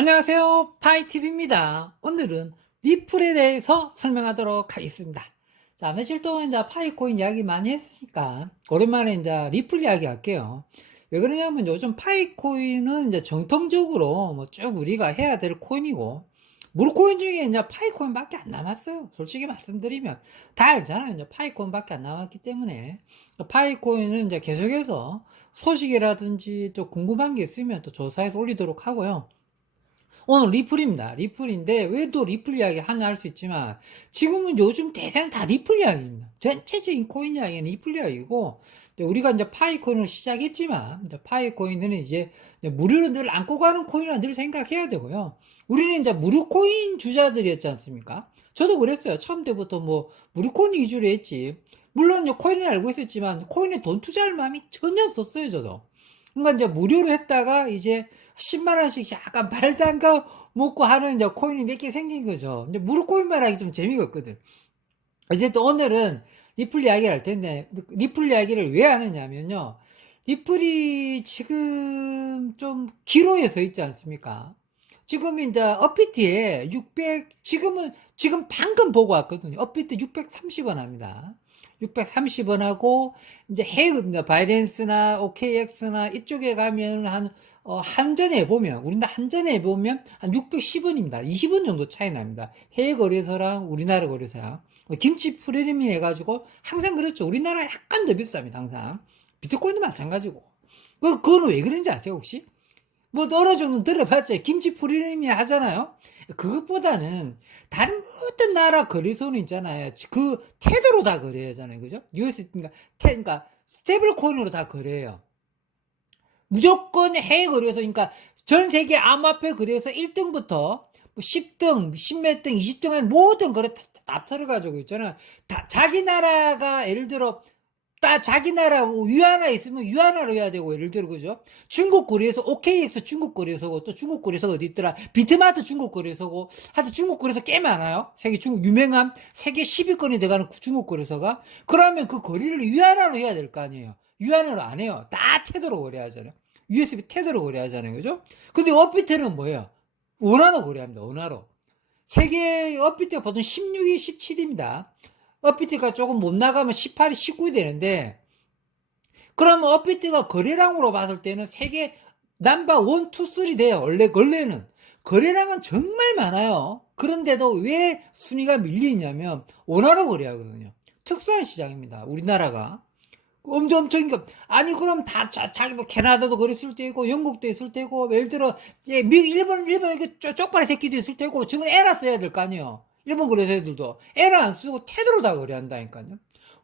안녕하세요. 파이팁입니다. 오늘은 리플에 대해서 설명하도록 하겠습니다. 자, 며칠 동안 이제 파이코인 이야기 많이 했으니까, 오랜만에 이제 리플 이야기 할게요. 왜 그러냐면 요즘 파이코인은 이제 정통적으로 뭐 쭉 우리가 해야 될 코인이고, 물코인 중에 이제 파이코인 밖에 안 남았어요. 솔직히 말씀드리면. 다 알잖아요. 이제 파이코인 밖에 안 남았기 때문에. 파이코인은 이제 계속해서 소식이라든지 또 궁금한 게 있으면 또 조사해서 올리도록 하고요. 오늘 리플입니다. 리플인데 왜 또 리플 이야기 하냐 할 수 있지만 지금은 요즘 대세는 다 리플 이야기입니다. 전체적인 코인 이야기는 리플 이야기고 우리가 이제 파이코인을 시작했지만 이제 파이코인은 이제 무료로 늘 안고 가는 코인을 늘 생각해야 되고요. 우리는 이제 무료 코인 주자들이었지 않습니까? 저도 그랬어요. 처음 때부터 뭐 무료 코인 위주로 했지. 물론 코인을 알고 있었지만 코인에 돈 투자할 마음이 전혀 없었어요. 저도. 그러니까 이제 무료로 했다가 이제 10만 원씩 약간 발 담가 먹고 하는 이제 코인이 몇 개 생긴 거죠. 이제 무료 코인만 하기 좀 재미가 없거든. 이제 또 오늘은 리플 이야기를 할 텐데, 리플 이야기를 왜 하느냐면요. 리플이 지금 좀 기로에 서 있지 않습니까? 지금 이제 업비트에 지금 방금 보고 왔거든요. 업비트 630원 합니다. 630원하고, 이제 해외입니다. 바이낸스나 OKX나 이쪽에 가면 한전에 보면, 우리나라 한전에 보면 한 610원입니다. 20원 정도 차이 납니다. 해외 거래소랑 우리나라 거래소랑. 김치 프리미엄 해가지고, 항상 그렇죠. 우리나라 약간 더 비쌉니다, 항상. 비트코인도 마찬가지고. 그거는 왜 그런지 아세요, 혹시? 뭐 어느 정도 들어봤죠. 김치 프리미엄 하잖아요. 그것보다는 다른 어떤 나라 거래소는 있잖아요. 그 테더로 다 거래하잖아요. 그죠? 그러니까 스테이블 코인으로 다 거래해요. 무조건 해외 거래소, 그러니까 전 세계 암호화폐 거래소 1등부터 뭐 10등, 10몇 등, 20등 한 모든 거래 다 들어가지고 있잖아요. 자기 나라가 예를 들어 자기 나라 위안화 있으면 위안화로 해야 되고, 예를 들어, 그죠? 중국 거래소, OKX 중국 거래소고, 또 중국 거래소가 어디 있더라? 비트마트 중국 거래소고, 하여튼 중국 거래소 꽤 많아요. 유명한 세계 10위권이 돼가는 중국 거래소가. 그러면 그 거래를 위안화로 해야 될 거 아니에요. 위안화로 안 해요. 다 테더로 거래하잖아요. USB 테더로 거래하잖아요. 그죠? 근데 업비트는 뭐예요? 원화로 거래합니다. 원화로. 세계 업비트가 보통 16위, 17위입니다. 업비트가 조금 못 나가면 18위, 19위 되는데, 그러면 업비트가 거래량으로 봤을 때는 세계 넘버 1, 2, 3 돼요. 원래는. 거래량은 정말 많아요. 그런데도 왜 순위가 밀려있냐면, 원화로 거래하거든요. 특수한 시장입니다. 우리나라가. 엄청, 아니, 그럼 자기 뭐, 캐나다도 그랬을 때고, 영국도 있을 때고, 예를 들어, 예, 일본, 이게 쪽발이 새끼도 있을 때고, 지금 에라 써야 될 거 아니에요. 일본 거래소들도. 에라 안 쓰고 테드로 다 거래한다니까요.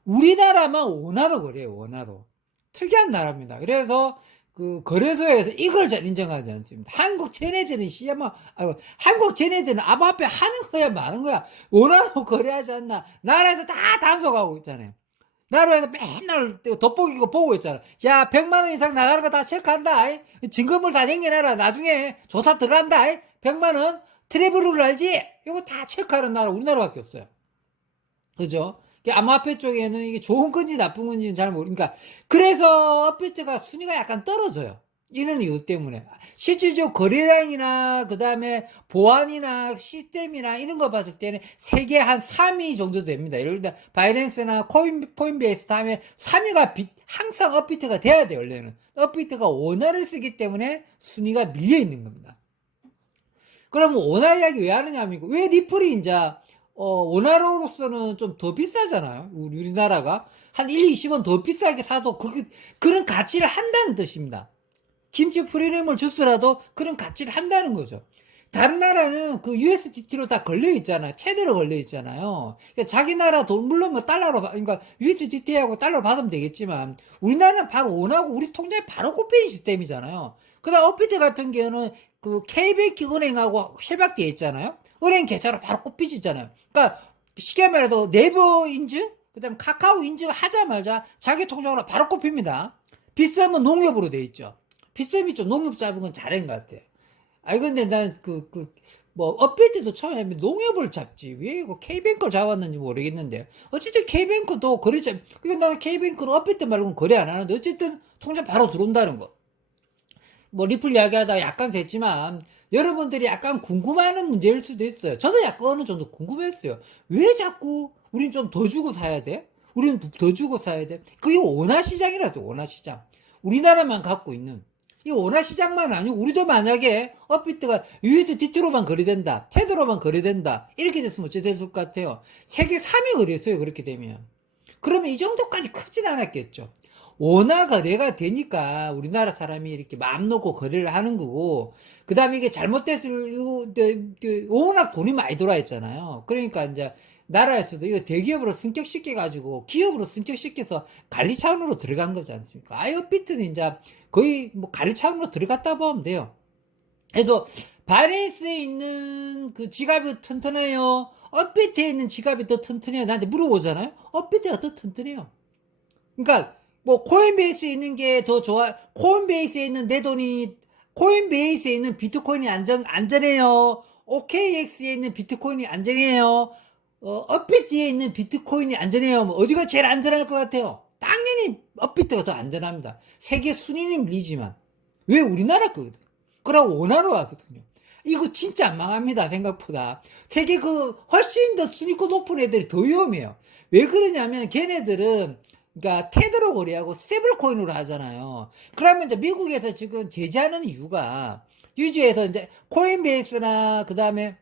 우리나라만 원화로 거래해요, 원화로. 특이한 나라입니다. 그래서, 그, 거래소에서 이걸 잘 인정하지 않습니다. 한국 쟤네들은 한국 쟤네들은 암호화폐 하는 거야, 마는 거야. 원화로 거래하지 않나. 나라에서 다 단속하고 있잖아요. 나라에서 맨날 돋보기고 보고 있잖아. 야, 100만 원 이상 나가는 거 다 체크한다. 증거물 다 남겨놔라. 나중에 조사 들어간다. 100만 원 트래블룰 알지? 이거 다 체크하는 나라 우리나라밖에 없어요. 그죠? 암호화폐 쪽에는 이게 좋은 건지 나쁜 건지는 잘 모르니까. 그래서 업비트가 순위가 약간 떨어져요. 이런 이유 때문에. 실질적 거래량이나, 그 다음에 보안이나 시스템이나 이런 거 봤을 때는 세계 한 3위 정도 됩니다. 예를 들어, 바이낸스나 코인베이스 다음에 3위가 항상 업비트가 돼야 돼요, 원래는. 업비트가 원화를 쓰기 때문에 순위가 밀려 있는 겁니다. 그러면 원화 이야기 왜 하느냐 하면, 왜 리플이 이제, 원화로서는 좀 더 비싸잖아요. 우리나라가. 한 1, 20원 더 비싸게 사도 그런 가치를 한다는 뜻입니다. 김치 프리미엄을 주스라도 그런 가치를 한다는 거죠. 다른 나라는 그 USDT로 다 걸려 있잖아요. 테드로 걸려 있잖아요. 그러니까 자기 나라 돈, 물론 뭐 달러로, 그러니까 USDT하고 달러로 받으면 되겠지만, 우리나라는 바로 원하고 우리 통장에 바로 꼽히는 시스템이잖아요. 그 다음 업비트 같은 경우는 그 KBK 은행하고 협약되어 있잖아요. 은행 계좌로 바로 꼽히잖아요. 그러니까 쉽게 말해서 네이버 인증, 그 다음 카카오 인증 하자마자 자기 통장으로 바로 꼽힙니다. 비싸면 농협으로 돼 있죠. 비싸면 좀 농협 잡은 건 잘한 것 같아. 아니, 근데 난 뭐, 업비트도 처음에 농협을 잡지. 왜 이거 K뱅크를 잡았는지 모르겠는데. 어쨌든 K뱅크도 거래자, 그러니까 나는 K뱅크는 업비트 말고는 거래 안 하는데, 어쨌든 통장 바로 들어온다는 거. 뭐, 리플 이야기하다 약간 됐지만, 여러분들이 약간 궁금해하는 문제일 수도 있어요. 저도 약간 어느 정도 궁금했어요. 왜 자꾸 우린 좀 더 주고 사야 돼? 우리는 더 주고 사야 돼? 그게 원화시장이라서 원화시장. 우리나라만 갖고 있는 이 원화시장만 아니고 우리도 만약에 업비트가 USDT로만 거래된다, 테더로만 거래된다 이렇게 됐으면 어찌 됐을 것 같아요? 세계 3위 거래했어요. 그렇게 되면. 그러면 이 정도까지 크진 않았겠죠. 원화 거래가 되니까 우리나라 사람이 이렇게 마음 놓고 거래를 하는 거고, 그 다음에 이게 잘못됐을, 워낙 돈이 많이 돌아있잖아요. 그러니까 이제 나라에서도 이거 대기업으로 승격시켜가지고 기업으로 승격시켜서 관리 차원으로 들어간 거지 않습니까? 아이업비트는 이제 거의 뭐 관리 차원으로 들어갔다 보면 돼요. 그래서 바이낸스에 있는 그 지갑이 튼튼해요? 업비트에 있는 지갑이 더 튼튼해요? 나한테 물어보잖아요? 업비트가 더 튼튼해요. 그러니까 뭐 코인베이스에 있는 게 더 좋아. 코인베이스에 있는 내 돈이 코인베이스에 있는 비트코인이 안전해요. OKX에 있는 비트코인이 안전해요. 업비트에 있는 비트코인이 안전해요. 뭐 어디가 제일 안전할 것 같아요? 당연히 업비트가 더 안전합니다. 세계 순위는 밀리지만 왜 우리나라 거거든. 그러고 원화로 하거든요. 이거 진짜 안 망합니다. 생각보다 세계 그 훨씬 더 순위권 높은 애들이 더 위험해요. 왜 그러냐면 걔네들은 그러니까 테더로 거래하고 스테이블 코인으로 하잖아요. 그러면 이제 미국에서 지금 제재하는 이유가 유지에서 이제 코인베이스나 그 다음에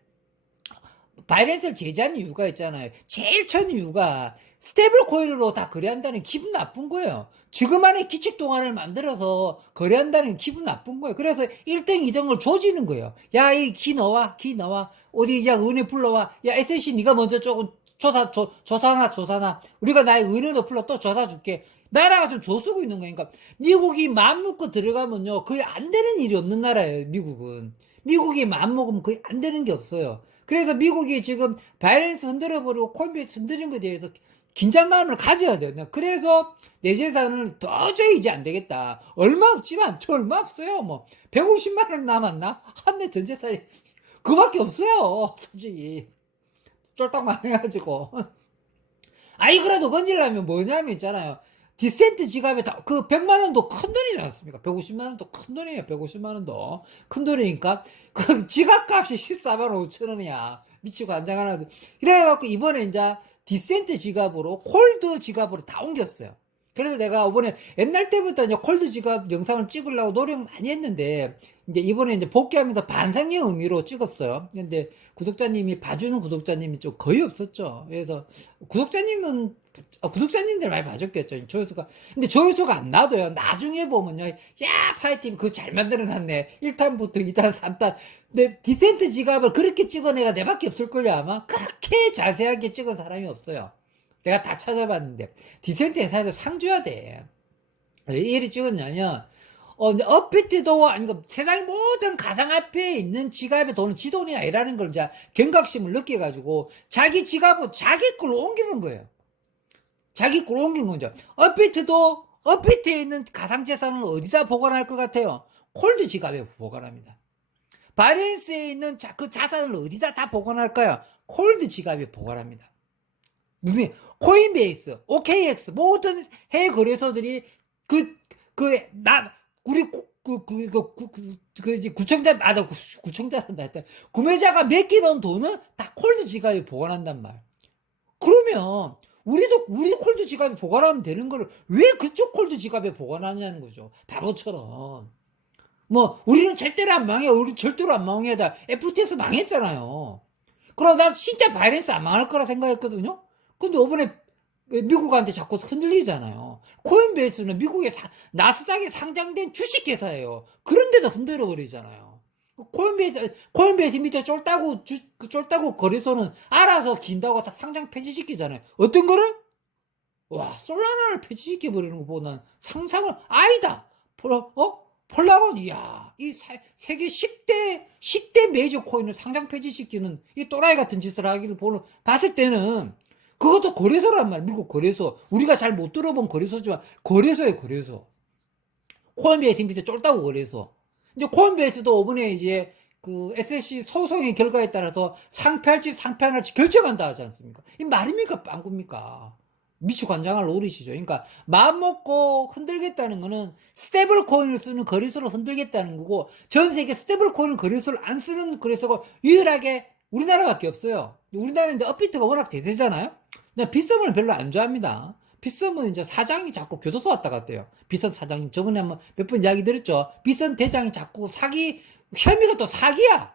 바이낸스를 제재하는 이유가 있잖아요. 제일 첫 이유가 스테이블 코인으로 다 거래한다는 기분 나쁜 거예요. 지금 안에 기축 동안을 만들어서 거래한다는 기분 나쁜 거예요. 그래서 1등, 2등을 조지는 거예요. 야, 이 기 넣어와, 기 넣어와. 어디, 야, 은행 불러와. 야, SC 네가 먼저 조금 조사나. 우리가 나의 은행 어플로 또 조사 줄게. 나라가 좀 조수고 있는 거니까. 미국이 마음 먹고 들어가면요. 거의 안 되는 일이 없는 나라예요, 미국은. 미국이 마음 먹으면 거의 안 되는 게 없어요. 그래서 미국이 지금 바이낸스 흔들어버리고 코인베이스 흔드는 것에 대해서 긴장감을 가져야 돼요. 그래서 내 재산을 도저히 이제 안 되겠다. 얼마 없지만 저 얼마 없어요. 뭐 150만 원 남았나? 한 내 전 재산이 그밖에 없어요. 솔직히 쫄딱 망해가지고. 이거라도 건지려면 뭐냐면 있잖아요. 디센트 지갑에 다, 그 100만 원도 큰 돈이지 않습니까? 150만 원도 큰 돈이에요. 150만 원도. 큰 돈이니까. 그 지갑 값이 14만 5천 원이야. 미치고 안장하나. 그래갖고 이번에 이제 디센트 지갑으로 콜드 지갑으로 다 옮겼어요. 그래서 내가 이번에 옛날 때부터 이제 콜드 지갑 영상을 찍으려고 노력 많이 했는데, 이제 이번에 이제 복귀하면서 반성의 의미로 찍었어요. 근데 구독자님이, 봐주는 구독자님이 좀 거의 없었죠. 그래서 구독자님들 많이 봐줬겠죠. 조회수가. 근데 조회수가 안 나도요. 나중에 보면요. 야, 파이팀 그거 잘 만들어놨네. 1탄부터 2탄, 3탄. 근데 디센트 지갑을 그렇게 찍은 애가 내밖에 없을걸요, 아마? 그렇게 자세하게 찍은 사람이 없어요. 내가 다 찾아봤는데. 디센트 회사에서 상 줘야 돼. 왜 이리 찍었냐면, 이제 업비트도 아니고 세상의 모든 가상화폐에 있는 지갑에 돈은 지 돈이 아니라는 걸 이제 경각심을 느껴가지고 자기 지갑을 자기 걸로 옮기는 거예요. 자기 걸로 옮긴 거죠. 업비트도 업비트에 있는 가상재산을 어디다 보관할 것 같아요? 콜드 지갑에 보관합니다. 바이낸스에 있는 그 자산을 어디다 다 보관할까요? 콜드 지갑에 보관합니다. 무슨 코인베이스, OKX 모든 해외 거래소들이 우리 구청자한다 했다. 구매자가 맡기는 돈은 다 콜드 지갑에 보관한단 말. 그러면 우리 콜드 지갑에 보관하면 되는 거를 왜 그쪽 콜드 지갑에 보관하냐는 거죠. 바보처럼. 뭐 우리는 절대로 안 망해. 우리 절대로 안 망해다. FTX 망했잖아요. 그럼 나 진짜 바이낸스 안 망할 거라 생각했거든요. 근데 이번에 미국한테 자꾸 흔들리잖아요. 코인베이스는 미국의 나스닥에 상장된 주식회사예요. 그런데도 흔들어 버리잖아요. 코인베이스 밑에 쫄따구 거래소는 알아서 긴다고 상장 폐지시키잖아요. 어떤 거를? 와, 솔라나를 폐지시켜 버리는 것보다는 상상을, 아니다! 폴라곤, 이야, 이 세계 10대 메이저 코인을 상장 폐지시키는 이 또라이 같은 짓을 하기를 봤을 때는 그것도 거래소란 말이야. 미국 거래소. 우리가 잘 못 들어본 거래소지만 거래소예요, 거래소. 코인베이스 밑에 쫄따구 거래소. 이제 코인베이스도 이번에 이제 그 SEC 소송의 결과에 따라서 상폐할지 상폐 안 할지 결정한다 하지 않습니까? 이 말입니까? 빵굽니까? 미추관장을 노리시죠. 그러니까 마음 먹고 흔들겠다는 거는 스테이블 코인을 쓰는 거래소를 흔들겠다는 거고, 전 세계 스테이블 코인 거래소를 안 쓰는 거래소가 유일하게 우리나라밖에 없어요. 우리나라는 이제 업비트가 워낙 대세잖아요. 빗썸을 별로 안 좋아합니다. 빗썸은 이제 사장이 자꾸 교도소 왔다 갔대요. 빗썸 사장님 저번에 한번 몇 번 이야기 드렸죠. 빗썸 대장이 자꾸 사기, 혐의가 또 사기야.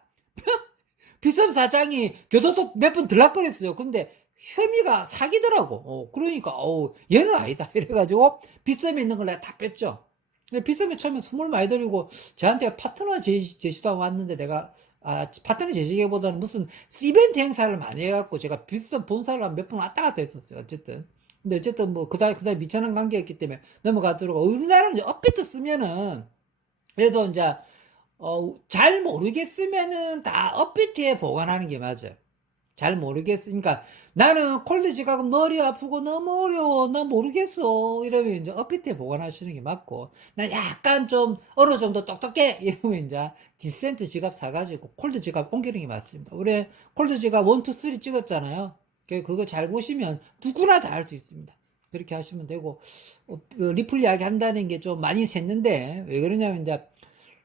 빗썸 사장이 교도소 몇 번 들락거렸어요. 근데 혐의가 사기더라고. 그러니까 얘는 아니다 이래가지고 빗썸에 있는 걸 내가 다 뺐죠. 근데 빗썸에 처음에 선물 많이 드리고 저한테 파트너 제시도 왔는데, 내가 파트너 제시기보다는 무슨 이벤트 행사를 많이 해갖고 제가 빗썸 본사를 몇 번 왔다 갔다 했었어요. 어쨌든. 근데 어쨌든 뭐 그다음에 미천한 관계였기 때문에 넘어가도록. 우리나라는 이제 업비트 쓰면은, 그래서 이제 잘 모르겠으면은 다 업비트에 보관하는 게 맞아요. 잘 모르겠으니까 나는 콜드 지각은 머리 아프고 너무 어려워 나 모르겠어 이러면 이제 업비트에 보관하시는 게 맞고, 나 약간 좀 어느 정도 똑똑해 이러면 이제 디센트 지갑 사가지고 콜드 지갑 옮기는 게 맞습니다. 우리 콜드 지갑 1, 2, 3 찍었잖아요. 그거 잘 보시면 누구나 다 할 수 있습니다. 그렇게 하시면 되고, 리플 이야기 한다는 게 좀 많이 샜는데 왜 그러냐면, 이제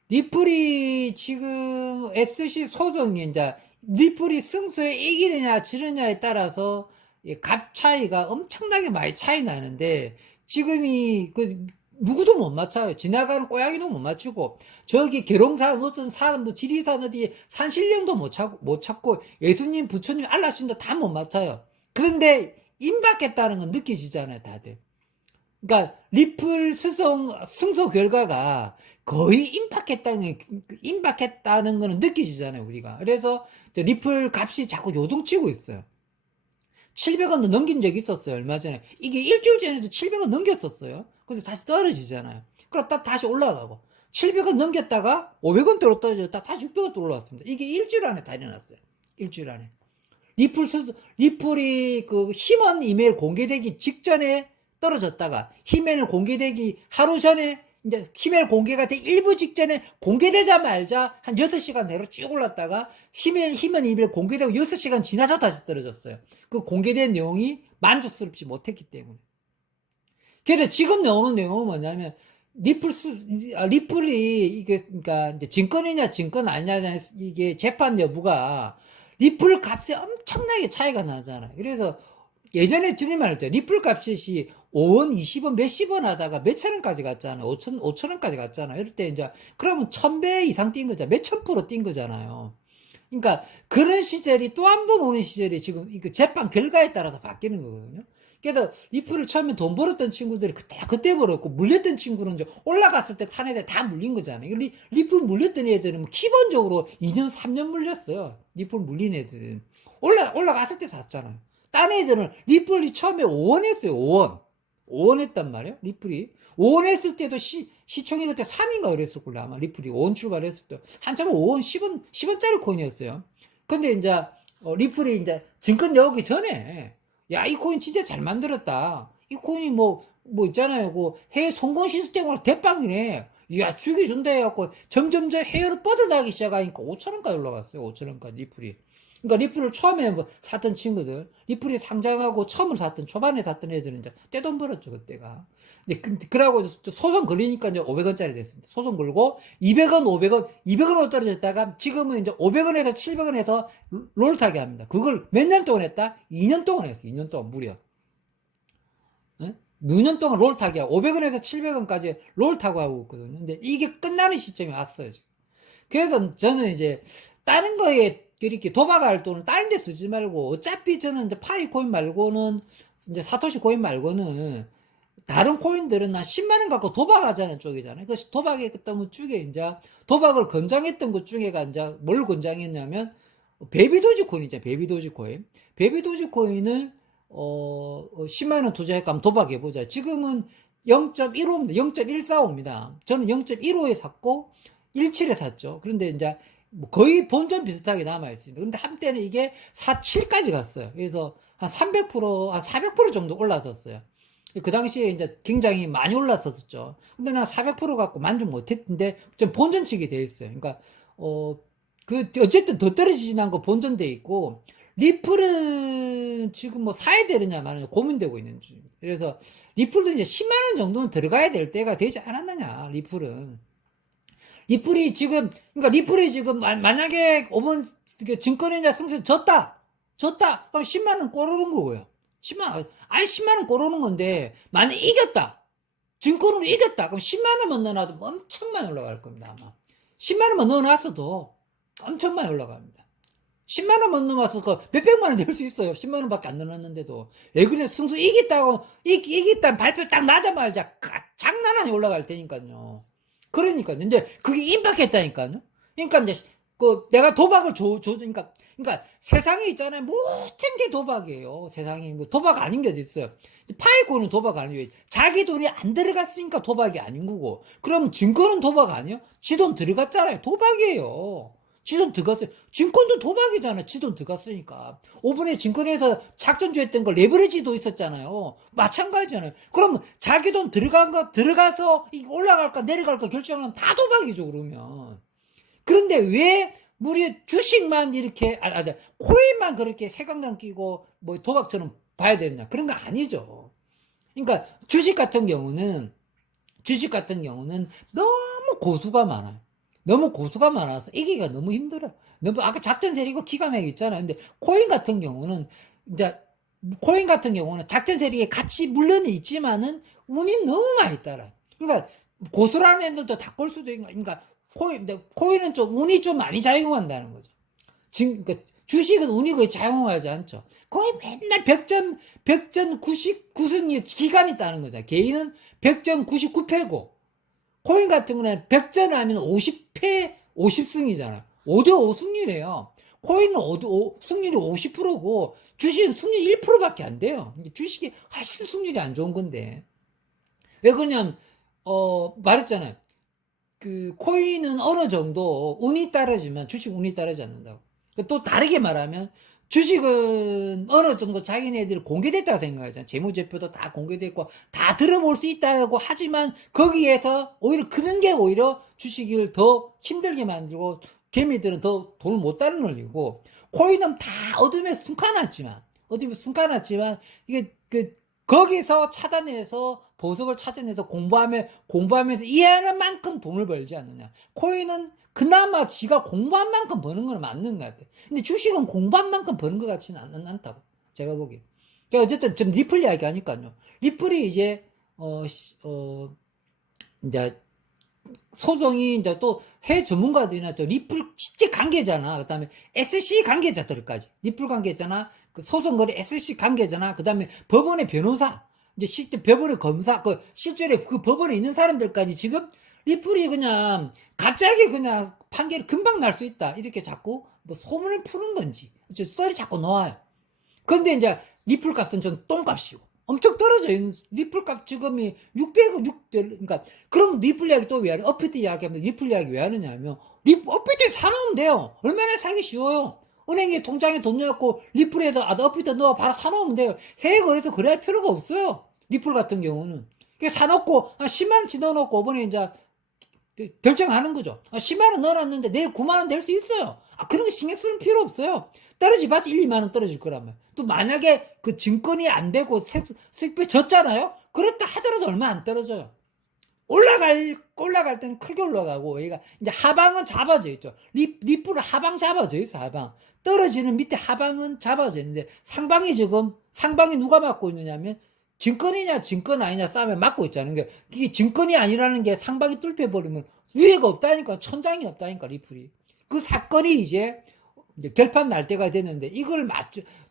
리플이 지금 SC 소송이 이제 리플이 승소에 이기느냐 지느냐에 따라서 값 차이가 엄청나게 많이 차이 나는데, 지금이 누구도 못 맞춰요. 지나가는 고양이도 못 맞추고, 저기 계룡산 무슨 산, 뭐 지리산 어디 산신령도 못 찾고, 예수님 부처님 알라신도 다 못 맞춰요. 그런데 임박했다는 건 느껴지잖아요, 다들. 그러니까 리플 승소 결과가 거의 임박했다는 거는 느껴지잖아요, 우리가. 그래서 리플 값이 자꾸 요동치고 있어요. 700원도 넘긴 적이 있었어요, 얼마 전에. 이게 일주일 전에도 700원 넘겼었어요. 근데 다시 떨어지잖아요. 그러다 다시 올라가고, 700원 넘겼다가 500원대로 떨어졌다 다시 600원대 올라왔습니다. 이게 일주일 안에 다 일어났어요. 일주일 안에. 리플이 그 힘원 이메일 공개되기 직전에 떨어졌다가, 히메일 공개되기 하루 전에, 이제 히메일 공개가 돼 일부 직전에 공개되자마자 한 6시간 내로 쭉 올랐다가, 힘원 이메일 공개되고 6시간 지나서 다시 떨어졌어요. 그 공개된 내용이 만족스럽지 못했기 때문에. 그래서 지금 나오는 내용은 뭐냐면, 리플이 이게 그러니까 이제 증권이냐 증권 아니냐, 이게 재판 여부가 리플 값에 엄청나게 차이가 나잖아요. 그래서 예전에 전에 말했죠. 리플 값이 5원, 20원, 몇십 원 하다가 몇천 원까지 갔잖아요. 5천 원까지 갔잖아요. 이럴 때 이제 그러면 1000배 이상 뛴 거잖아요. 몇천 프로 뛴 거잖아요. 그러니까 그런 시절이 또 한 번 오는 시절이 지금 그 재판 결과에 따라서 바뀌는 거거든요. 그래서 리플을 처음에 돈 벌었던 친구들이 그때 벌었고, 물렸던 친구는 이제 올라갔을 때 탄 애들 다 물린 거잖아요. 리플 물렸던 애들은 뭐 기본적으로 2년, 3년 물렸어요. 리플 물린 애들은. 올라갔을 때 샀잖아요. 딴 애들은 리플이 처음에 5원 했어요. 5원. 5원 했단 말이에요. 리플이. 5원 했을 때도 시총이 그때 3인가 그랬을 걸요. 아마 리플이 5원 출발했을 때. 한참 5원, 10원짜리 코인이었어요. 근데 이제, 리플이 이제 증권 나오기 전에, 야, 이 코인 진짜 잘 만들었다. 이 코인이 뭐 있잖아요. 그 해외 송건 시스템으로 대빵이네. 야, 주기 준다 해갖고 점점 해외로 뻗어나가기 시작하니까 5천원까지 올라갔어요. 5천원까지 리플이. 그러니까 리플을 처음에 뭐 샀던 친구들, 리플이 상장하고 처음으로 샀던, 초반에 샀던 애들은 이제 떼돈 벌었죠, 그때가. 그러고 소송 걸리니까 이제 500원짜리 됐습니다. 소송 걸고 200원, 500원, 200원으로 떨어졌다가 지금은 이제 500원에서 700원에서 롤 타게 합니다. 그걸 몇 년 동안 했다? 2년 동안 했어요. 2년 동안 무려. 네? 2년 동안 롤 타기 하고 500원에서 700원까지 롤 타고 하고 있거든요. 근데 이게 끝나는 시점이 왔어요, 지금. 그래서 저는 이제 다른 거에 이렇게 도박할 돈을 다른 데 쓰지 말고, 어차피 저는 이제 파이 코인 말고는, 이제 사토시 코인 말고는 다른 코인들은 한 10만원 갖고 도박하자는 쪽이잖아요. 그 도박했던 것 중에 이제 도박을 권장했던 것 중에가 이제 뭘 권장했냐면, 베이비도지 코인이죠. 베이비도지 코인. 베이비도지 코인을 10만원 투자했고 한번 도박해보자. 지금은 0.15입니다. 0.145입니다. 저는 0.15에 샀고 17에 샀죠. 그런데 이제 거의 본전 비슷하게 남아있습니다. 근데 한때는 이게 47까지 갔어요. 그래서 한 300%, 한 400% 정도 올랐었어요. 그 당시에 이제 굉장히 많이 올랐었죠. 근데 난 400% 갖고 만족 못했는데, 좀 본전치기 돼 있어요. 그러니까, 어쨌든 더 떨어지진 않고 본전돼 있고, 리플은 지금 뭐 사야 되느냐 마느냐 고민되고 있는 중입니다. 그래서 리플도 이제 10만 원 정도는 들어가야 될 때가 되지 않았느냐, 리플은. 리플이 지금, 그러니까 리플이 지금 만약에 5번 증권회사 승수 졌다. 그럼 10만 원 꼬르는 거고요. 10만 원, 아니 10만 원 꼬르는 건데, 만약 이겼다. 증권으로 이겼다. 그럼 10만 원만 넣어놔도 엄청 많이 올라갈 겁니다, 아마. 10만 원만 넣어놨어도 엄청 많이 올라갑니다. 10만 원만 넣어놔서 그 몇백만 원 될 수 있어요. 10만 원밖에 안 넣어놨는데도. 왜 그래? 승수 이겼다고, 이겼다는 발표 딱 나자마자 장난 아니 올라갈 테니까요. 그러니까요. 근데 그게 임박했다니까요. 그러니까 이제 내가 도박을 그러니까 세상에 있잖아요. 모든 게 도박이에요. 세상에 뭐 도박 아닌 게 어디 있어요. 파이코는 도박 아니에요. 자기 돈이 안 들어갔으니까 도박이 아닌 거고. 그럼 증권은 도박 아니에요? 지 돈 들어갔잖아요. 도박이에요. 지 돈 들어갔어요. 증권도 도박이잖아요. 지 돈 들어갔으니까. 5분에 증권에서 작전주했던 거 레버리지도 있었잖아요. 마찬가지잖아요. 그럼 자기 돈 들어가서 올라갈까 내려갈까 결정하는 다 도박이죠, 그러면. 그런데 왜 우리 주식만 이렇게, 코인만 그렇게 색안경 끼고 뭐 도박처럼 봐야 되느냐. 그런 거 아니죠. 그러니까 주식 같은 경우는 너무 고수가 많아요. 너무 고수가 많아서 이기기가 너무 힘들어요. 너무 아까 작전 세력이 기가 막히게 있잖아요. 근데 코인 같은 경우는 작전 세력에 같이 물론은 있지만은 운이 너무 많이 따라요. 그러니까 고수라는 애들도 다 꼴 수도 있고, 그러니까 코인은 좀 운이 좀 많이 작용한다는 거죠. 지금 그러니까 주식은 운이 거의 작용하지 않죠. 거의 맨날 100전 99승리 기간이 있다는 거죠. 개인은 100전 99패고 코인 같은 거는 100전 하면 50패 50승이잖아요. 5대5 승률이에요. 코인은 승률이 50%고 주식은 승률이 1%밖에 안 돼요. 주식이 훨씬 승률이 안 좋은 건데. 왜 그러냐면 말했잖아요. 그 코인은 어느 정도 운이 따르지만 주식 운이 따르지 않는다고. 또 다르게 말하면 주식은 어느 정도 자기네들이 공개됐다고 생각하잖아요. 재무제표도 다 공개됐고 다 들어볼 수 있다고 하지만 거기에서 오히려 그런 게 오히려 주식을 더 힘들게 만들고 개미들은 더 돈을 못 따르는 일이고 코인은 다 어둠에 숨가놨지만 이게 거기서 찾아내서 보석을 찾아내서 공부하면서 이해하는 만큼 돈을 벌지 않느냐. 코인은 그나마 지가 공부한 만큼 버는 건 맞는 것 같아. 근데 주식은 공부한 만큼 버는 것 같지는 않다고. 제가 보기에. 그러니까 어쨌든 좀 리플 이야기 하니까요. 리플이 이제, 이제, 소송이 이제 또 해외 전문가들이나 저 리플 실제 관계자나, 그 다음에 SC 관계자들까지. 리플 관계자나, 그 소송거래 SC 관계자나, 그 다음에 법원의 변호사, 이제 실제 법원의 검사, 실제로 그 법원에 있는 사람들까지 지금 리플이 그냥 갑자기 그냥 판결이 금방 날 수 있다. 이렇게 자꾸 뭐 소문을 푸는 건지. 썰이 자꾸 나와요. 그런데 이제 리플 값은 전 똥값이고. 엄청 떨어져요. 리플 값 지금이 그러니까, 그럼 리플 이야기 또 왜 하냐? 업비트 이야기 하면 리플 이야기 왜 하느냐 하면, 업비트에 사놓으면 돼요. 얼마나 사기 쉬워요. 은행에 통장에 돈 넣고 리플에다 업비트 넣어 바로 사놓으면 돼요. 해외 거래소 거래할 필요가 없어요. 리플 같은 경우는. 사놓고, 한 10만원치 넣어놓고, 이번에 이제, 결정하는 거죠. 10만원 넣어놨는데 내일 9만원 될 수 있어요. 그런 거 신경 쓸 필요 없어요. 떨어지봤자 1, 2만원 떨어질 거라면. 또 만약에 그 증권이 안 되고 수익배 졌잖아요? 그렇다 하더라도 얼마 안 떨어져요. 올라갈 때는 크게 올라가고, 얘가 이제 하방은 잡아져 있죠. 리플은 하방 잡아져 있어, 하방. 떨어지는 밑에 하방은 잡아져 있는데, 상방이 누가 맡고 있느냐면, 증권이냐 증권 아니냐 싸움에 맞고 있잖아요. 그러니까 이게 증권이 아니라는 게 상방이 뚫혀버리면 위해가 없다니까, 천장이 없다니까, 리플이. 그 사건이 이제 결판 날 때가 됐는데 이걸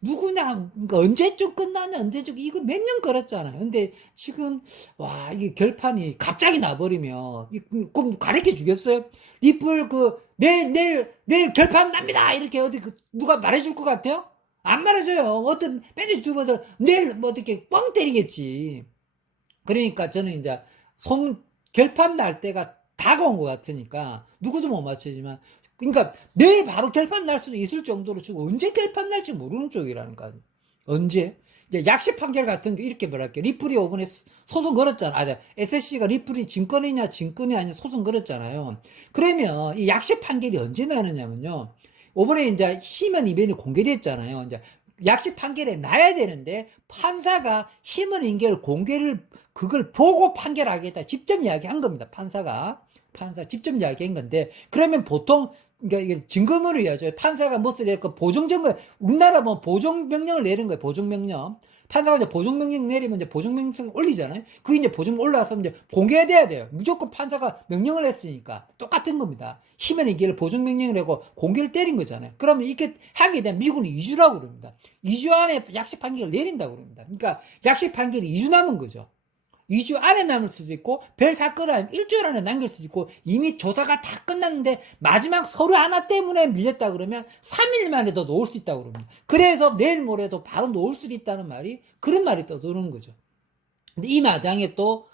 누구냐, 그러니까 언제쯤 끝나냐, 이거 몇 년 걸었잖아요. 근데 지금 이게 결판이 갑자기 나버리면 그럼 가르쳐 주겠어요? 리플 내일 결판 납니다 이렇게 어디 누가 말해줄 것 같아요? 안 말해줘요. 어떤 매니저들 내일 뭐 어떻게 뻥 때리겠지. 그러니까 저는 이제 결판 날 때가 다가온 것 같으니까 누구도 못 맞추지만, 그러니까 내일 바로 결판 날 수도 있을 정도로 지금 언제 결판 날지 모르는 쪽이라니까. 언제? 이제 약식 판결 같은 게 이렇게 말할게요. 리플이 이번에 소송 걸었잖아. SSC가 리플이 증권이냐 증권이 아니냐 소송 걸었잖아요. 그러면 이 약식 판결이 언제 나느냐면요. 이번에 이제 힘은 이변이 공개됐잖아요. 이제 약식 판결에 나야 되는데 판사가 힘은 인결 공개를 그걸 보고 판결하겠다 직접 이야기한 겁니다. 판사 직접 이야기한 건데 그러면 보통 그러니까 이게 증거물을 이야기하죠. 판사가 무엇을 했고 보정증거 우리나라 뭐 보정명령을 내린 거예요. 보정명령. 판사가 이제 보정명령 내리면 이제 보정명령 올리잖아요. 그게 이제 보정 올라서 이제 공개돼야 돼요. 무조건 판사가 명령을 했으니까 똑같은 겁니다. 힘의 인기를 보정명령을 하고 공개를 때린 거잖아요. 그러면 이렇게 하게 되면 미국은 2주라고 그럽니다. 2주 안에 약식 판결을 내린다고 그럽니다. 그러니까 약식 판결이 2주 남은 거죠. 2주 안에 남을 수도 있고 별 사건을 아니면 일주일 안에 남길 수도 있고 이미 조사가 다 끝났는데 마지막 서류 하나 때문에 밀렸다 그러면 3일 만에 더 놓을 수 있다고 그럽니다. 그래서 내일 모레도 바로 놓을 수도 있다는 말이 그런 말이 떠도는 거죠. 근데 이 마당에 또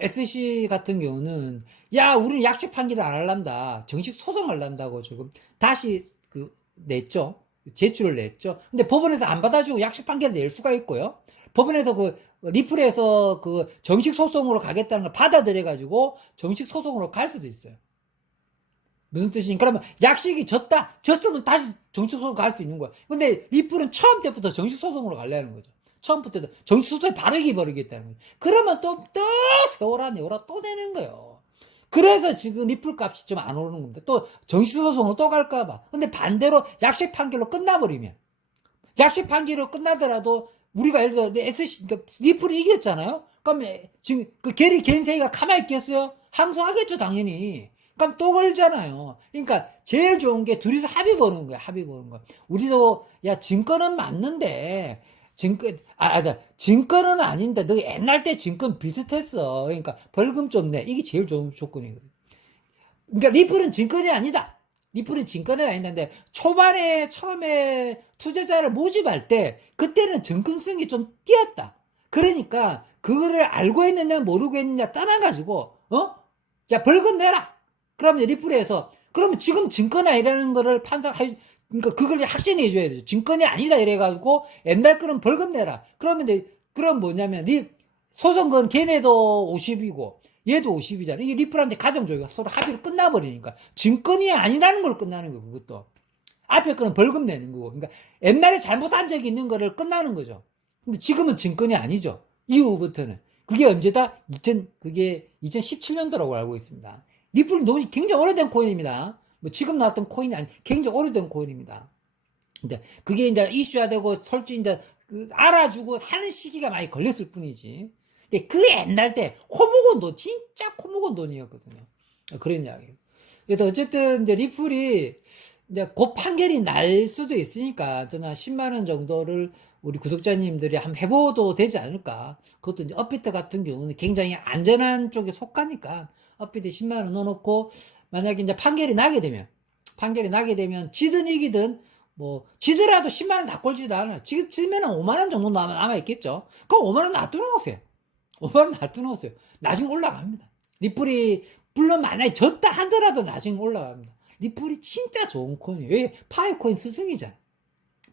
SC 같은 경우는 야 우리는 약식 판결을 안 할란다 정식 소송을 한다고 지금 다시 냈죠. 제출을 냈죠. 근데 법원에서 안 받아주고 약식 판결을 낼 수가 있고요. 법원에서 리플에서 정식 소송으로 가겠다는 걸 받아들여가지고 정식 소송으로 갈 수도 있어요. 무슨 뜻이니까 그러면 약식이 졌으면 다시 정식 소송 갈 수 있는 거야. 근데 리플은 처음 때부터 정식 소송으로 가려는 거죠. 처음부터 정식 소송에 바르게 버리겠다는 거죠. 그러면 또 세워라 내워라 또 내는 거예요. 그래서 지금 리플 값이 좀 안 오르는 겁니다. 또 정식 소송으로 또 갈까봐. 근데 반대로 약식 판결로 끝나버리면 약식 판결로 끝나더라도 우리가 예를 들어 SC 리플이 이겼잖아요. 그럼 지금 게리 겐세이가 가만히 있겠어요? 항소하겠죠 당연히. 그럼 또 걸잖아요. 그러니까 제일 좋은 게 둘이서 합의 보는 거야. 합의 보는 거. 우리도 야 증거는 맞는데 증거는 아닌데 너 옛날 때 증거 비슷했어. 그러니까 벌금 좀 내. 이게 제일 좋은 조건이거든. 그러니까 리플은 증권이 아니다. 리플은 증권은 아닌데 처음에 투자자를 모집할 때 그때는 증권성이 좀 뛰었다. 그러니까 그거를 알고 있느냐 모르고 있느냐 떠나가지고 야 벌금 내라. 그러면 리플에서 그러면 지금 증권 아니라는 거를 그러니까 그걸 확신해 줘야 되죠. 증권이 아니다 이래가지고 옛날 거는 벌금 내라. 그럼 뭐냐면 소송건 걔네도 50이고 얘도 50이잖아. 이게 리플한테 가정조이가 서로 합의로 끝나버리니까 증권이 아니라는 걸 끝나는 거고 그것도 앞에 거는 벌금 내는 거고 그러니까 옛날에 잘못한 적이 있는 거를 끝나는 거죠. 근데 지금은 증권이 아니죠. 이후부터는 그게 언제다? 그게 2017년도라고 알고 있습니다. 리플은 굉장히 오래된 코인입니다. 뭐 지금 나왔던 코인이 아니 굉장히 오래된 코인입니다. 근데 그게 이제 이슈화되고 솔직히 이제 알아주고 사는 시기가 많이 걸렸을 뿐이지. 근데 그 옛날 때 코모건돈 진짜 코모건돈이었거든요. 그런 이야기예요. 그래서 어쨌든 이제 리플이 이제 곧 판결이 날 수도 있으니까 저는 10만 원 정도를 우리 구독자님들이 한번 해봐도 되지 않을까. 그것도 이제 업비트 같은 경우는 굉장히 안전한 쪽에 속하니까 업비트 10만 원 넣어놓고 만약에 이제 판결이 나게 되면 지든 이기든 뭐 지더라도 10만 원 다 꼴지도 않아요. 지면은 5만 원 정도 남아 있겠죠. 그럼 5만 원 놔두놓으세요. 5만 원 놔두놓으세요. 나중에 올라갑니다. 리플이 물론 만약에 졌다 하더라도 나중에 올라갑니다. 리플이 진짜 좋은 코인이에요. 왜? 파이코인 스승이잖아.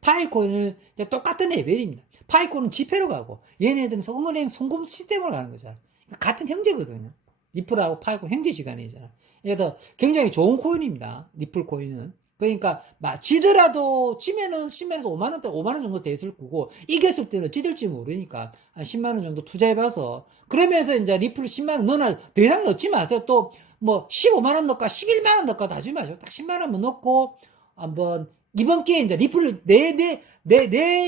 파이코인을 똑같은 레벨입니다. 파이코인은 지폐로 가고 얘네들은 은행 송금 시스템으로 가는 거잖아. 같은 형제거든요. 리플하고 파이코인 형제 시간이잖아. 그래서 굉장히 좋은 코인입니다. 리플 코인은. 그러니까 지더라도 지면은 5만 원 정도 됐을 거고 이겼을 때는 지들지 모르니까 한 10만 원 정도 투자해봐서 그러면서 이제 리플 10만 원 넣어놔 더 이상 넣지 마세요. 또 뭐 15만 원 넣을까 11만 원 넣을까 하지 마세요. 딱 10만 원만 넣고 한번 이번 기회에 이제 리플 내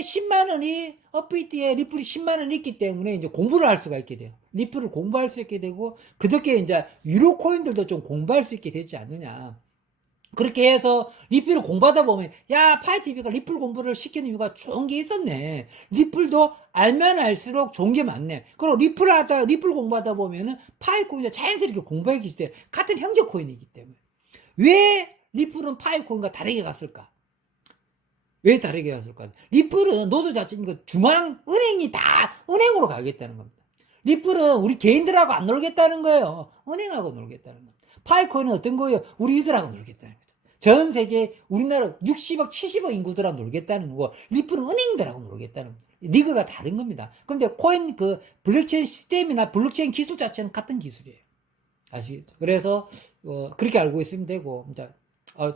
10만 원이 업비트에 리플이 10만 원 있기 때문에 이제 공부를 할 수가 있게 돼요. 리플을 공부할 수 있게 되고 그저께 이제 유료 코인들도 좀 공부할 수 있게 되지 않느냐. 그렇게 해서 리플을 공부하다 보면 야 파이TV가 리플 공부를 시키는 이유가 좋은 게 있었네. 리플도 알면 알수록 좋은 게 많네. 그리고 리플 공부하다 보면은 파이코인도 자연스럽게 공부하기 시작해. 같은 형제 코인이기 때문에. 왜 리플은 파이코인과 다르게 갔을까? 왜 다르게 갔을까? 리플은 노조 자체니까 중앙은행이 다 은행으로 가겠다는 겁니다. 리플은 우리 개인들하고 안 놀겠다는 거예요. 은행하고 놀겠다는 겁니다. 파이코인은 어떤 거예요? 우리들하고 놀겠다는 거죠. 전 세계 우리나라 60억, 70억 인구들하고 놀겠다는 거고, 리플은 은행들하고 놀겠다는 겁니다. 리그가 다른 겁니다. 근데 코인 블록체인 시스템이나 블록체인 기술 자체는 같은 기술이에요. 아시겠죠? 그래서 그렇게 알고 있으면 되고, 이제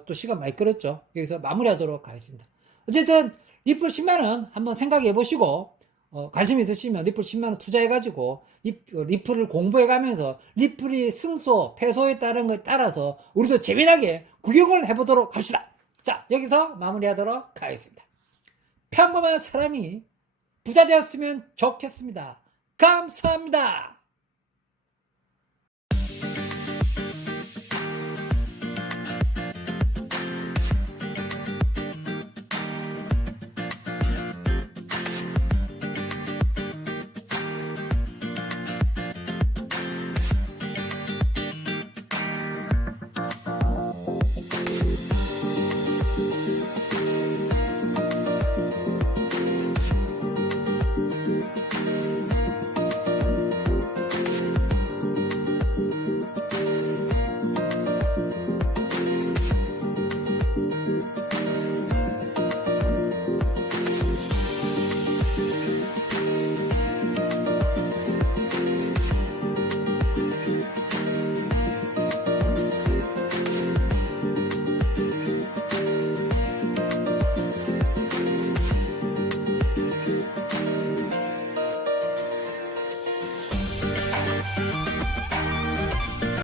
또 시간 많이 끌었죠. 여기서 마무리하도록 하겠습니다. 어쨌든 리플 10만원 한번 생각해 보시고 관심 있으시면 리플 10만원 투자해가지고 리플을 공부해가면서 리플이 승소, 패소에 따른 것에 따라서 우리도 재미나게 구경을 해보도록 합시다. 자, 여기서 마무리하도록 하겠습니다. 평범한 사람이 부자 되었으면 좋겠습니다. 감사합니다.